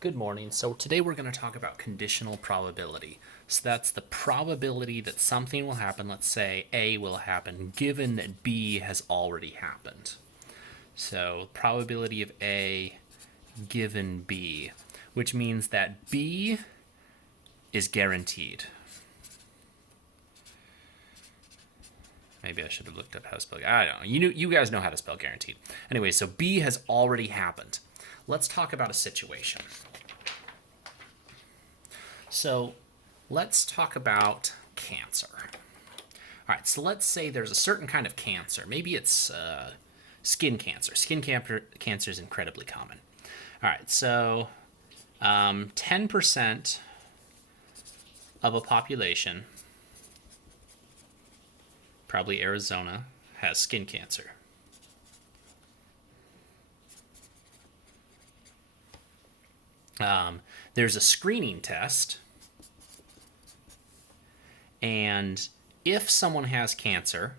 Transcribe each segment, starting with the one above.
Good morning. So today we're going to talk about conditional probability. So that's the probability that something will happen. Let's say A will happen given that B has already happened. So probability of A given B, which means that B is guaranteed. Maybe I should have looked up how to spell. I don't know. You guys know how to spell guaranteed. Anyway, so B has already happened. Let's talk about a situation. So let's talk about cancer. All right, so let's say there's a certain kind of cancer. Maybe it's skin cancer. Cancer is incredibly common. All right, so 10% of a population, probably Arizona, has skin cancer. There's a screening test, and if someone has cancer,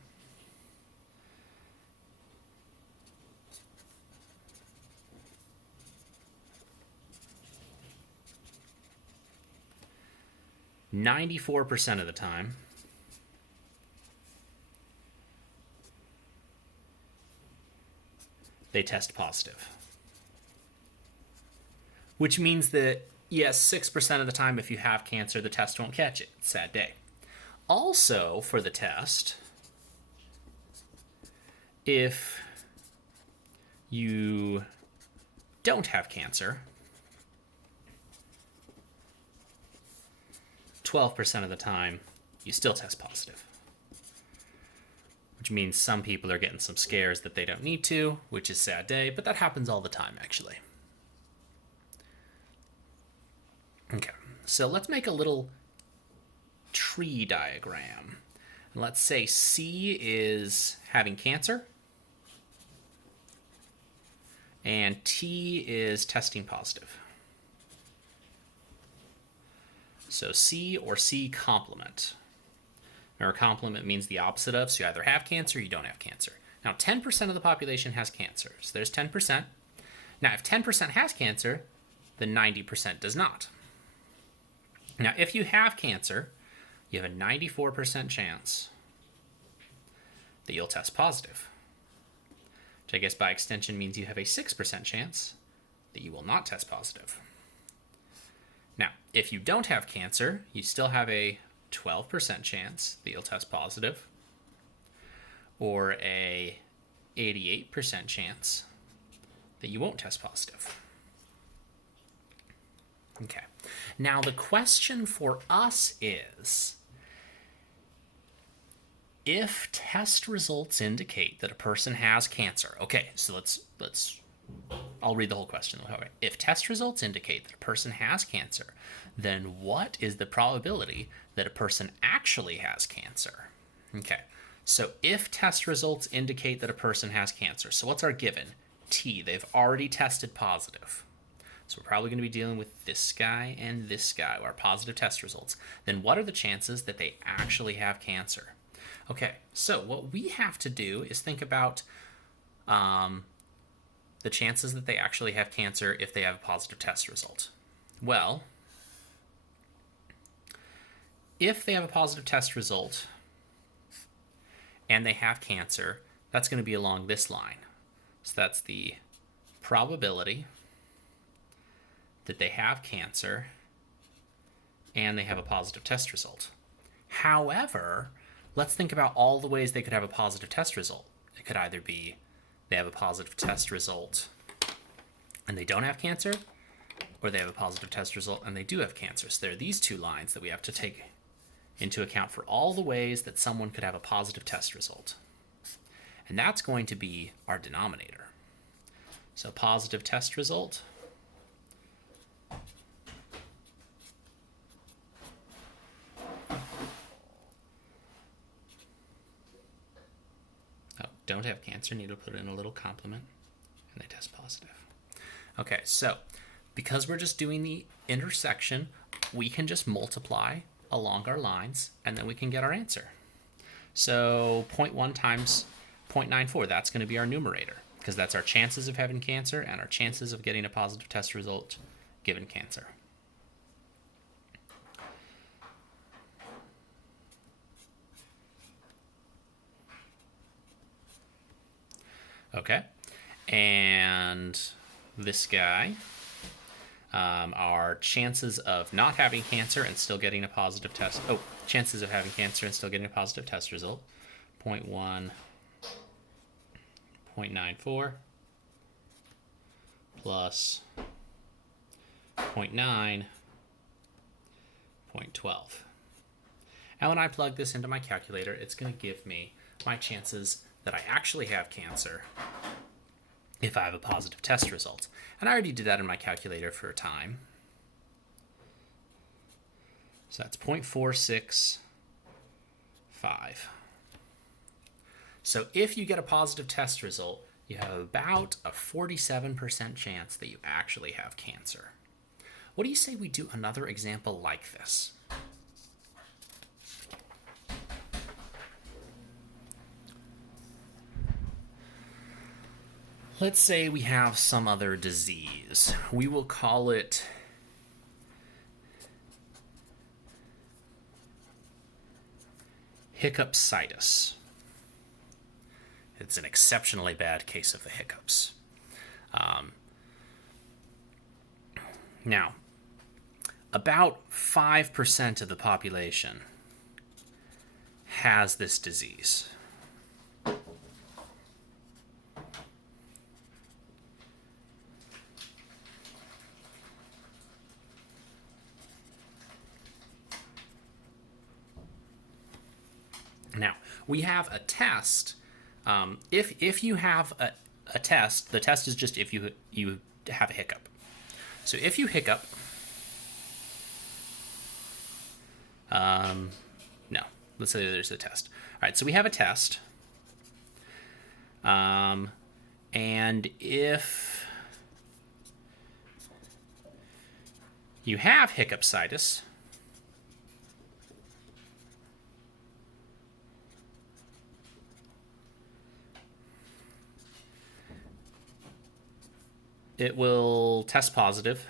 (94% of the time) they test positive. Which means that, yes, 6% of the time if you have cancer, the test won't catch it. Sad day. Also, for the test, if you don't have cancer, 12% of the time, you still test positive. Which means some people are getting some scares that they don't need to, which is a sad day, but that happens all the time, actually. Okay, so let's make a little tree diagram. Let's say C is having cancer, and T is testing positive. So C or C complement. Remember, complement means the opposite of, so you either have cancer or you don't have cancer. Now, 10% of the population has cancer, so there's 10%. Now, if 10% has cancer, then 90% does not. Now, if you have cancer, you have a 94% chance that you'll test positive, which I guess by extension means you have a 6% chance that you will not test positive. Now, if you don't have cancer, you still have a 12% chance that you'll test positive, or a 88% chance that you won't test positive. Okay. Now the question for us is, if test results indicate that a person has cancer. Okay, so I'll read the whole question. If test results indicate that a person has cancer, then what is the probability that a person actually has cancer? Okay, so if test results indicate that a person has cancer, so what's our given? T, they've already tested positive. So we're probably going to be dealing with this guy and this guy, our positive test results. Then what are the chances that they actually have cancer? Okay, so what we have to do is think about the chances that they actually have cancer if they have a positive test result. Well, if they have a positive test result and they have cancer, that's going to be along this line. So that's the probability that they have cancer and they have a positive test result. However, let's think about all the ways they could have a positive test result. It could either be they have a positive test result and they don't have cancer, or they have a positive test result and they do have cancer. So there are these two lines that we have to take into account for all the ways that someone could have a positive test result. And that's going to be our denominator. So positive test result don't have cancer, need to put in a little complement, and they test positive. Okay, so because we're just doing the intersection, we can just multiply along our lines, and then we can get our answer. So 0.1 times 0.94, that's going to be our numerator, because that's our chances of having cancer and our chances of getting a positive test result given cancer. Okay, and this guy, our chances of not having cancer and still getting a positive test. Oh, chances of having cancer and still getting a positive test result. 0.1, 0.94 plus 0.9, 0.12. And when I plug this into my calculator, it's going to give me my chances that I actually have cancer if I have a positive test result. And I already did that in my calculator for a time. So that's 0.465. So if you get a positive test result, you have about a 47% chance that you actually have cancer. What do you say we do another example like this? Let's say we have some other disease. We will call it hiccupsitis. It's an exceptionally bad case of the hiccups. Now, about 5% of the population has this disease. Now, we have a test. If you have a test, the test is just if you have a hiccup. So if you hiccup, no, let's say there's a test. All right, so we have a test. And if you have hiccupsitis, it will test positive.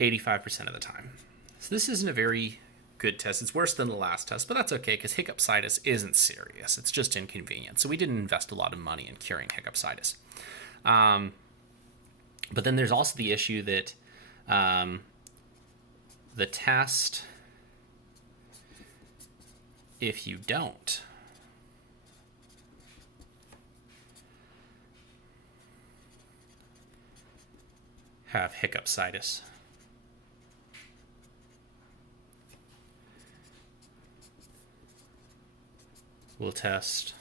%85 of the time. So this isn't a very good test. It's worse than the last test, but that's okay because hiccupsitis isn't serious. It's just inconvenient. So we didn't invest a lot of money in curing hiccupsitis. But then there's also the issue that the test, if you don't have hiccupsitis, will test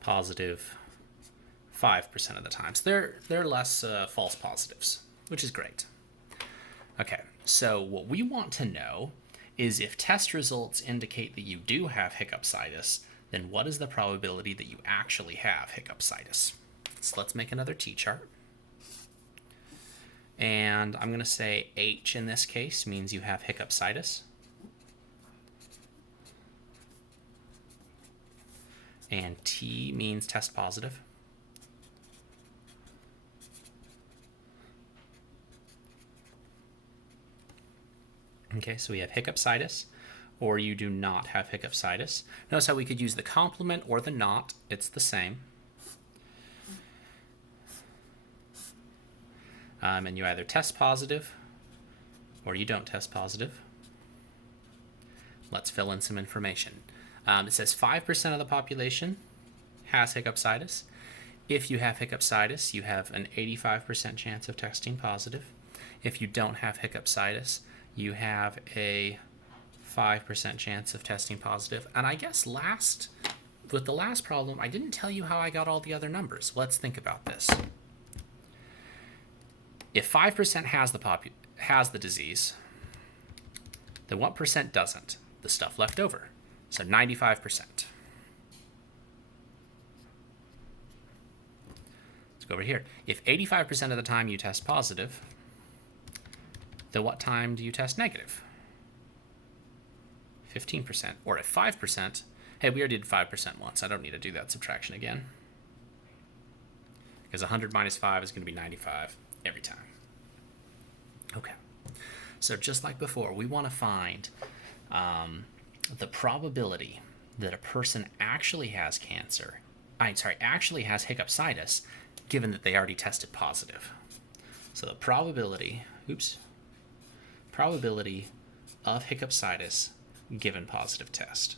positive 5% of the time. So they're less false positives, which is great. Okay, so what we want to know is if test results indicate that you do have hiccupsitis, then what is the probability that you actually have hiccupsitis? So let's make another T-chart. And I'm going to say H in this case means you have hiccupsitis. And T means test positive. Okay, so we have hiccupsitis, or you do not have hiccupsitis. Notice how we could use the complement or the not. It's the same. And you either test positive or you don't test positive. Let's fill in some information. It says 5% of the population has hiccupsitis. If you have hiccupsitis, you have an 85% chance of testing positive. If you don't have hiccupsitis, you have a 5% chance of testing positive. And I guess with the last problem, I didn't tell you how I got all the other numbers. Let's think about this. If 5% has the disease, then what percent doesn't? The stuff left over. So 95%. Let's go over here. If 85% of the time you test positive, then what time do you test negative? 15%. Or if 5%, Hey, we already did 5% once. I don't need to do that subtraction again. Because 100 minus 5 is going to be 95 every time. Okay. So just like before, we want to find the probability that a person actually has cancer, actually has hiccup-situs, given that they already tested positive. So the probability of hiccup-situs given positive test.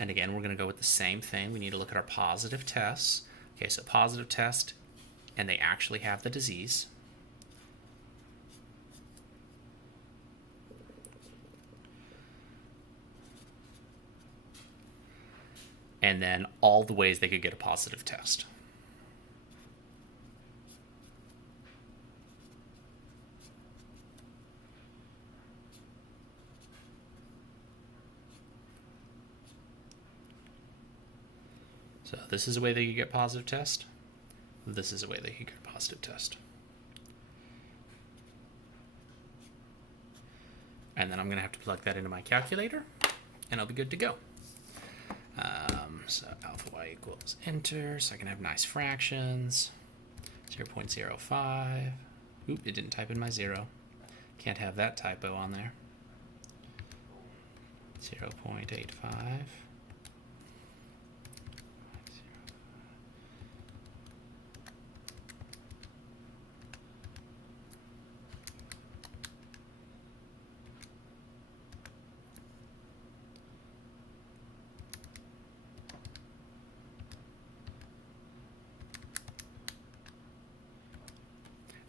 And again, we're going to go with the same thing. We need to look at our positive tests. Okay, so positive test, and they actually have the disease. And then all the ways they could get a positive test. So this is a way they could get positive test. This is a way they could get a positive test. And then I'm going to have to plug that into my calculator, and I'll be good to go. So alpha y equals enter, so I can have nice fractions. 0.05. Oop, it didn't type in my 0. Can't have that typo on there. 0.85.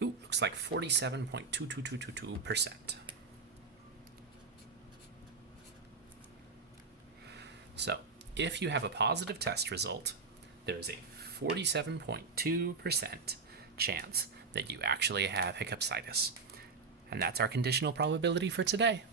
Ooh, looks like 47.22222%. So, if you have a positive test result, there is a 47.2% chance that you actually have hiccup-situs. And that's our conditional probability for today.